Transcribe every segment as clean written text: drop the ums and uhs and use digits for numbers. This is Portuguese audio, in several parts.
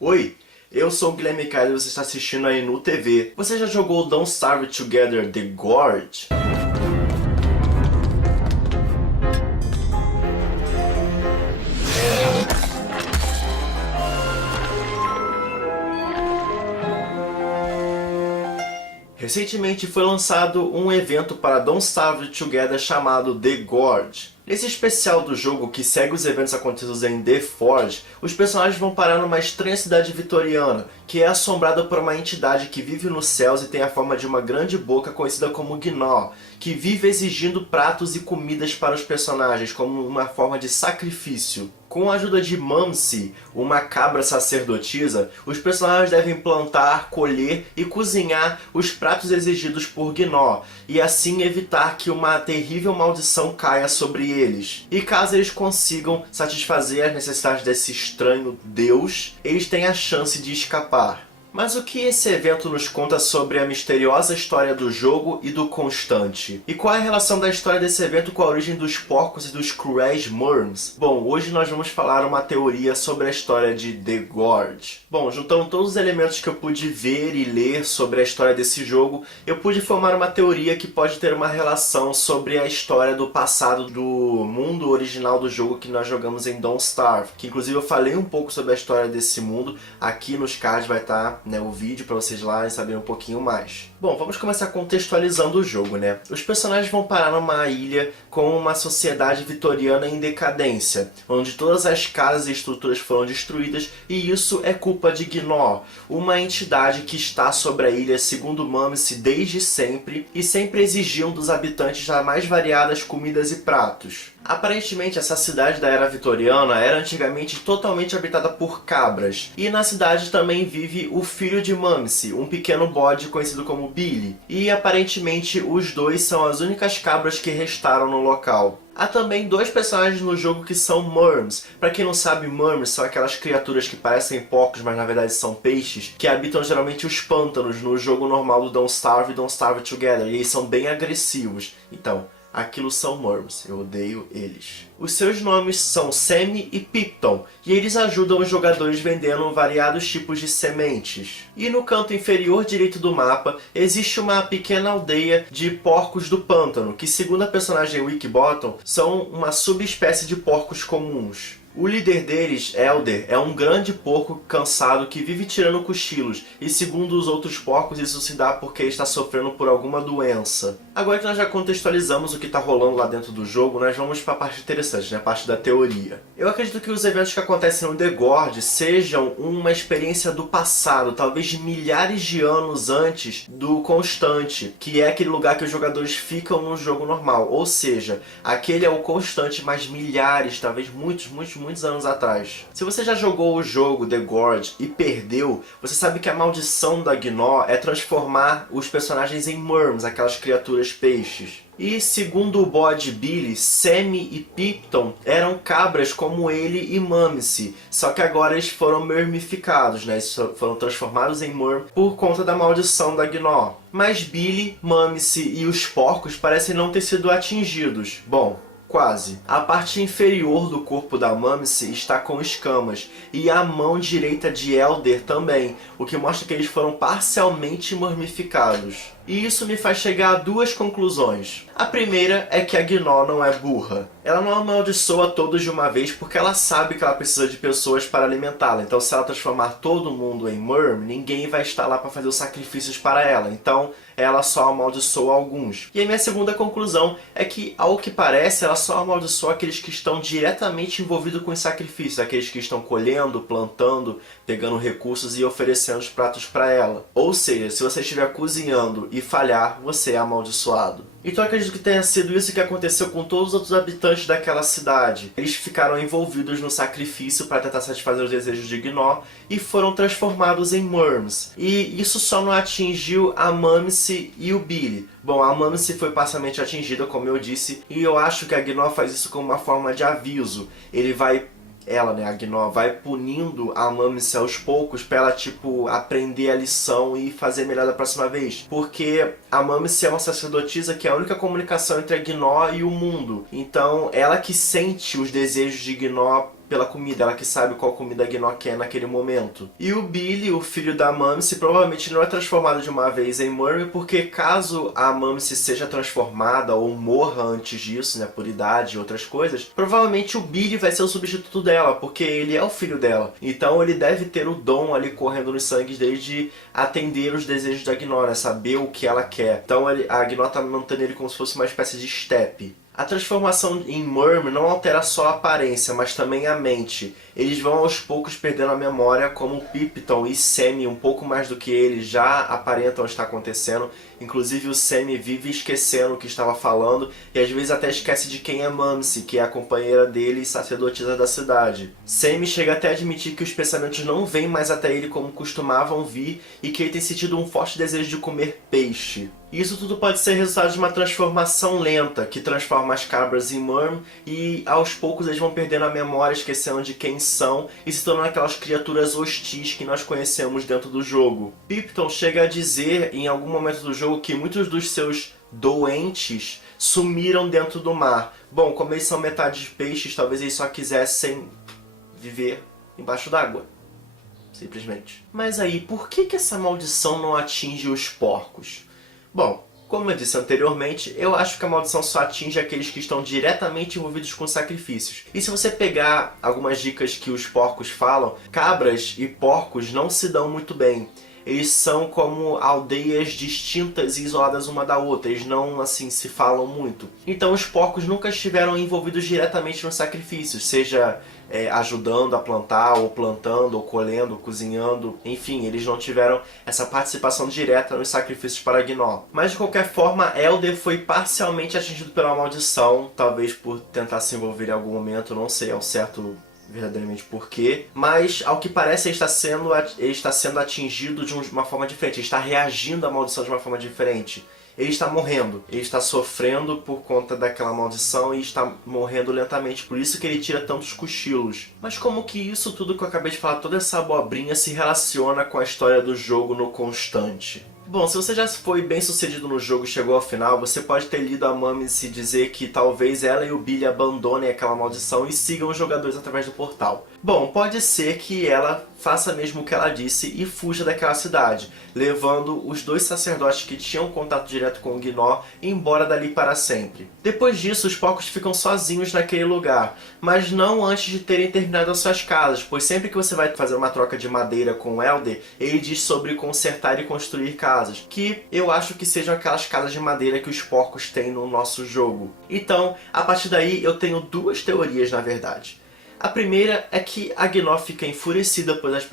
Oi, eu sou o Guilherme Caio e você está assistindo aí no TV. Você já jogou Don't Starve Together The Gorge? Recentemente foi lançado um evento para Don't Starve Together chamado The Gorge. Nesse especial do jogo, que segue os eventos acontecidos em The Forge, os personagens vão parar numa estranha cidade vitoriana, que é assombrada por uma entidade que vive nos céus e tem a forma de uma grande boca conhecida como Gnaw, que vive exigindo pratos e comidas para os personagens, como uma forma de sacrifício. Com a ajuda de Mumsy, uma cabra sacerdotisa, os personagens devem plantar, colher e cozinhar os pratos exigidos por Gnaw, e assim evitar que uma terrível maldição caia sobre eles. E caso eles consigam satisfazer as necessidades desse estranho deus, eles têm a chance de escapar. Mas o que esse evento nos conta sobre a misteriosa história do jogo e do Constante? E qual é a relação da história desse evento com a origem dos porcos e dos cruéis Murms? Bom, hoje nós vamos falar uma teoria sobre a história de The Gorge. Bom, juntando todos os elementos que eu pude ver e ler sobre a história desse jogo, eu pude formar uma teoria que pode ter uma relação sobre a história do passado do mundo original do jogo que nós jogamos em Don't Starve. Que inclusive eu falei um pouco sobre a história desse mundo, aqui nos cards vai estar o vídeo para vocês lá saberem um pouquinho mais. Bom, vamos começar contextualizando o jogo, né? Os personagens vão parar numa ilha com uma sociedade vitoriana em decadência, onde todas as casas e estruturas foram destruídas, e isso é culpa de Gnaw, uma entidade que está sobre a ilha, segundo Mumsy, desde sempre, e sempre exigiam dos habitantes as mais variadas comidas e pratos. Aparentemente, essa cidade da era vitoriana era antigamente totalmente habitada por cabras, e na cidade também vive o filho de Mumsy, um pequeno bode conhecido como Billy, e aparentemente os dois são as únicas cabras que restaram no local. Há também dois personagens no jogo que são Murms. Pra quem não sabe, Murms são aquelas criaturas que parecem porcos, mas na verdade são peixes, que habitam geralmente os pântanos no jogo normal do Don't Starve e Don't Starve Together, e eles são bem agressivos. Então, aquilo são Murms, eu odeio eles. Os seus nomes são Sammy e Pipton, e eles ajudam os jogadores vendendo variados tipos de sementes. E no canto inferior direito do mapa, existe uma pequena aldeia de porcos do pântano, que segundo a personagem Wikibottom, são uma subespécie de porcos comuns. O líder deles, Elder, é um grande porco cansado que vive tirando cochilos, e segundo os outros porcos isso se dá porque ele está sofrendo por alguma doença. Agora que nós já contextualizamos o que está rolando lá dentro do jogo, nós vamos para a parte interessante, a parte da teoria. Eu acredito que os eventos que acontecem no The Gorge sejam uma experiência do passado, talvez de milhares de anos antes do Constante, que é aquele lugar que os jogadores ficam no jogo normal, ou seja, aquele é o Constante, mas milhares, talvez muitos anos atrás. Se você já jogou o jogo The Gorge e perdeu, você sabe que a maldição da Gnaw é transformar os personagens em Murms, aquelas criaturas peixes. E segundo o bode Billy, Sammy e Pipton eram cabras como ele e Mumsy, só que agora eles foram murmificados, né? Eles foram transformados em Murm por conta da maldição da Gnaw. Mas Billy, Mumsy e os porcos parecem não ter sido atingidos. Bom, quase. A parte inferior do corpo da Mumsy está com escamas, e a mão direita de Elder também, o que mostra que eles foram parcialmente murmificados. E isso me faz chegar a duas conclusões. A primeira é que a Gnaw não é burra. Ela não amaldiçoa todos de uma vez porque ela sabe que ela precisa de pessoas para alimentá-la. Então se ela transformar todo mundo em Murm, ninguém vai estar lá para fazer os sacrifícios para ela. Então ela só amaldiçoa alguns. E a minha segunda conclusão é que, ao que parece, ela só amaldiçoa aqueles que estão diretamente envolvidos com os sacrifícios. Aqueles que estão colhendo, plantando, pegando recursos e oferecendo os pratos para ela. Ou seja, se você estiver cozinhando e falhar, você é amaldiçoado. Então eu acredito que tenha sido isso que aconteceu com todos os outros habitantes daquela cidade. Eles ficaram envolvidos no sacrifício para tentar satisfazer os desejos de Gnaw e foram transformados em Murms. E isso só não atingiu a Mumsy e o Billy. Bom, a Mumsy foi parcialmente atingida, como eu disse, e eu acho que a Gnaw faz isso como uma forma de aviso. Ela, né, a Gnaw, vai punindo a Mumsy aos poucos pra ela, tipo, aprender a lição e fazer melhor da próxima vez. Porque a Mumsy é uma sacerdotisa que é a única comunicação entre a Gnaw e o mundo. Então, ela que sente os desejos de Gnaw pela comida, ela que sabe qual comida a Gno quer naquele momento. E o Billy, o filho da Mumsy, provavelmente não é transformado de uma vez em Murmy, porque caso a Mumsy seja transformada ou morra antes disso, né, por idade e outras coisas, provavelmente o Billy vai ser o substituto dela, porque ele é o filho dela. Então ele deve ter o dom ali correndo nos sangues dele de atender os desejos da Gno, né, saber o que ela quer. Então a Gno tá mantendo ele como se fosse uma espécie de step. A transformação em Murmy não altera só a aparência, mas também a mente. Eles vão aos poucos perdendo a memória, como Pippton e Sammy, um pouco mais do que eles, já aparentam estar acontecendo. Inclusive o Sammy vive esquecendo o que estava falando e às vezes até esquece de quem é Mumsy, que é a companheira dele e sacerdotisa da cidade. Sammy chega até a admitir que os pensamentos não vêm mais até ele como costumavam vir e que ele tem sentido um forte desejo de comer peixe. Isso tudo pode ser resultado de uma transformação lenta, que transforma as cabras em Murmy e aos poucos eles vão perdendo a memória, esquecendo de quem são e se tornando aquelas criaturas hostis que nós conhecemos dentro do jogo. Pippton chega a dizer em algum momento do jogo que muitos dos seus doentes sumiram dentro do mar. Bom, como eles são metade de peixes, talvez eles só quisessem viver embaixo d'água. Simplesmente. Mas aí, por que essa maldição não atinge os porcos? Bom, como eu disse anteriormente, eu acho que a maldição só atinge aqueles que estão diretamente envolvidos com sacrifícios. E se você pegar algumas dicas que os porcos falam, cabras e porcos não se dão muito bem. Eles são como aldeias distintas e isoladas uma da outra, eles não, assim, se falam muito. Então os porcos nunca estiveram envolvidos diretamente nos sacrifícios, seja ajudando a plantar, ou plantando, ou colhendo, ou cozinhando, enfim, eles não tiveram essa participação direta nos sacrifícios para Gno. Mas de qualquer forma, Elder foi parcialmente atingido pela maldição, talvez por tentar se envolver em algum momento, não sei ao certo verdadeiramente por quê, mas ao que parece ele está sendo atingido de uma forma diferente, ele está reagindo à maldição de uma forma diferente. Ele está morrendo, ele está sofrendo por conta daquela maldição e está morrendo lentamente, por isso que ele tira tantos cochilos. Mas como que isso tudo que eu acabei de falar, toda essa abobrinha se relaciona com a história do jogo no constante? Bom, se você já foi bem sucedido no jogo e chegou ao final, você pode ter lido a Mumsy dizer que talvez ela e o Billy abandonem aquela maldição e sigam os jogadores através do portal. Bom, pode ser que ela faça mesmo o que ela disse e fuja daquela cidade, levando os dois sacerdotes que tinham contato direto com o Gno embora dali para sempre. Depois disso, os porcos ficam sozinhos naquele lugar, mas não antes de terem terminado as suas casas, pois sempre que você vai fazer uma troca de madeira com o Elder, ele diz sobre consertar e construir casas, que eu acho que sejam aquelas casas de madeira que os porcos têm no nosso jogo. Então, a partir daí, eu tenho duas teorias na verdade. A primeira é que a Gno fica enfurecida pois as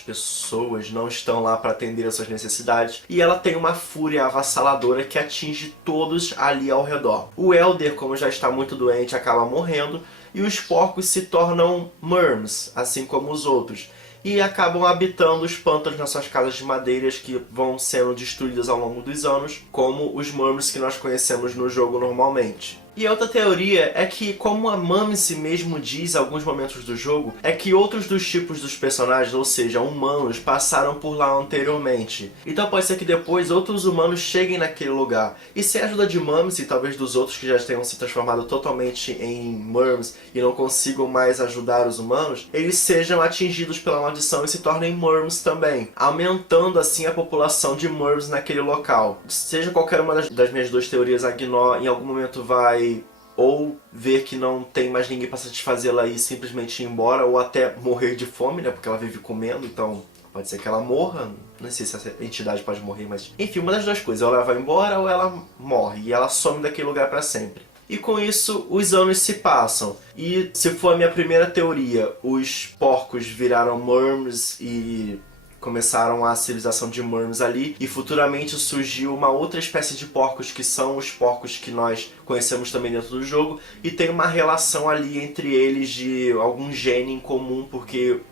pessoas não estão lá para atender as suas necessidades e ela tem uma fúria avassaladora que atinge todos ali ao redor. O Elder, como já está muito doente, acaba morrendo e os porcos se tornam Murms, assim como os outros, e acabam habitando os pântanos nas suas casas de madeiras que vão sendo destruídas ao longo dos anos, como os Murms que nós conhecemos no jogo normalmente. E a outra teoria é que, como a Mumsy mesmo diz em alguns momentos do jogo, é que outros dos tipos dos personagens, ou seja, humanos, passaram por lá anteriormente. Então pode ser que depois outros humanos cheguem naquele lugar. E sem a ajuda de Mumsy e talvez dos outros que já tenham se transformado totalmente em Murms e não consigam mais ajudar os humanos, eles sejam atingidos pela maldição e se tornem Murms também, aumentando assim a população de Murms naquele local. Seja qualquer uma das minhas duas teorias, a Gno em algum momento vai ou ver que não tem mais ninguém para satisfazê-la e simplesmente ir embora, ou até morrer de fome, né, porque ela vive comendo, então pode ser que ela morra, não sei se essa entidade pode morrer, mas enfim, uma das duas coisas, ou ela vai embora ou ela morre, e ela some daquele lugar para sempre. E com isso, os anos se passam. E se for a minha primeira teoria, os porcos viraram Murms e começaram a civilização de Murms ali, e futuramente surgiu uma outra espécie de porcos que são os porcos que nós conhecemos também dentro do jogo, e tem uma relação ali entre eles de algum gene em comum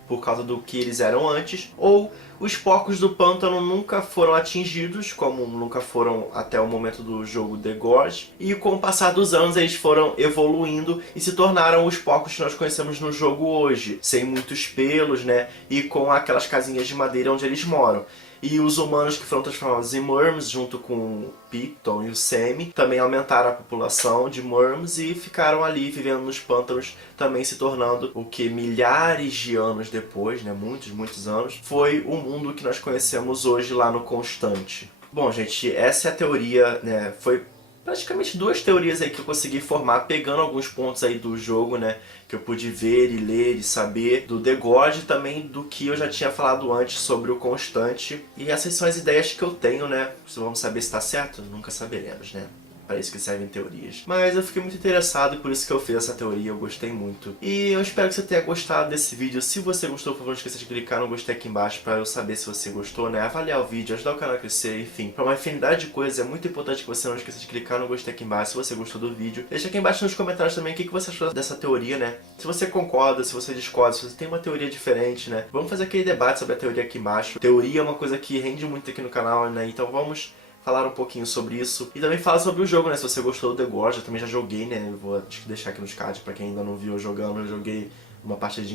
por causa do que eles eram antes, ou os porcos do pântano nunca foram atingidos, como nunca foram até o momento do jogo The Gorge, e com o passar dos anos eles foram evoluindo e se tornaram os porcos que nós conhecemos no jogo hoje, sem muitos pelos, né, e com aquelas casinhas de madeira onde eles moram. E os humanos que foram transformados em Murms, junto com o Piton e o Semi, também aumentaram a população de Murms e ficaram ali vivendo nos pântanos, também se tornando o que milhares de anos depois, né, muitos anos, foi o mundo que nós conhecemos hoje lá no Constante. Bom, gente, essa é a teoria, né, foi praticamente duas teorias aí que eu consegui formar, pegando alguns pontos aí do jogo, né, que eu pude ver e ler e saber do The God e também do que eu já tinha falado antes sobre o Constante. E essas são as ideias que eu tenho, né, vamos saber se tá certo? Nunca saberemos, né. Para isso que servem teorias. Mas eu fiquei muito interessado e por isso que eu fiz essa teoria, eu gostei muito. E eu espero que você tenha gostado desse vídeo. Se você gostou, por favor, não esqueça de clicar no gostei aqui embaixo para eu saber se você gostou, né? Avaliar o vídeo, ajudar o canal a crescer, enfim. Para uma infinidade de coisas, é muito importante que você não esqueça de clicar no gostei aqui embaixo se você gostou do vídeo. Deixa aqui embaixo nos comentários também o que você achou dessa teoria, né? Se você concorda, se você discorda, se você tem uma teoria diferente, né? Vamos fazer aquele debate sobre a teoria aqui embaixo. Teoria é uma coisa que rende muito aqui no canal, né? Então vamos falar um pouquinho sobre isso. E também fala sobre o jogo, né? Se você gostou do The Gorge, eu também já joguei, né? Eu vou deixar aqui nos cards pra quem ainda não viu eu jogando. Eu joguei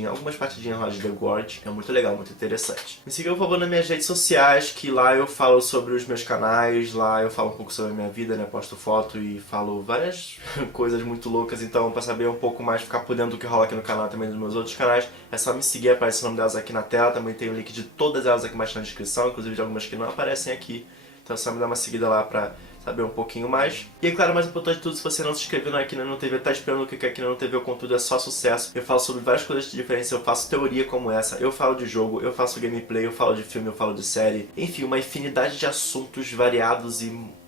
algumas partidinhas lá de The Gorge. É muito legal, muito interessante. Me siga, por favor, nas minhas redes sociais, que lá eu falo sobre os meus canais, lá eu falo um pouco sobre a minha vida, né? Posto foto e falo várias coisas muito loucas. Então, pra saber um pouco mais, ficar por dentro do que rola aqui no canal, também dos meus outros canais, é só me seguir, aparece o nome delas aqui na tela. Também tem o link de todas elas aqui embaixo na descrição, inclusive de algumas que não aparecem aqui. Então é só me dar uma seguida lá pra saber um pouquinho mais. E é claro, mais importante de tudo, se você não se inscreveu no Aqui na Não TV, tá esperando o que Aqui na Não TV, o conteúdo é só sucesso. Eu falo sobre várias coisas diferentes, eu faço teoria como essa, eu falo de jogo, eu faço gameplay, eu falo de filme, eu falo de série. Enfim, uma infinidade de assuntos variados e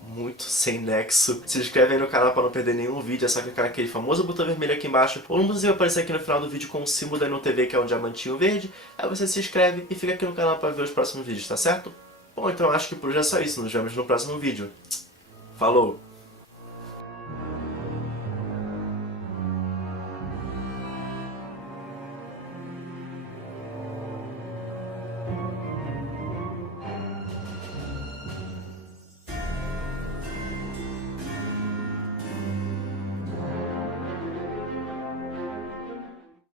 muito sem nexo. Se inscreve aí no canal para não perder nenhum vídeo, é só clicar naquele famoso botão vermelho aqui embaixo, ou no vai aparecer aqui no final do vídeo com o símbolo da Não TV, que é um diamantinho verde. Aí você se inscreve e fica aqui no canal para ver os próximos vídeos, tá certo? Bom, então acho que por hoje é só isso. Nos vemos no próximo vídeo. Falou!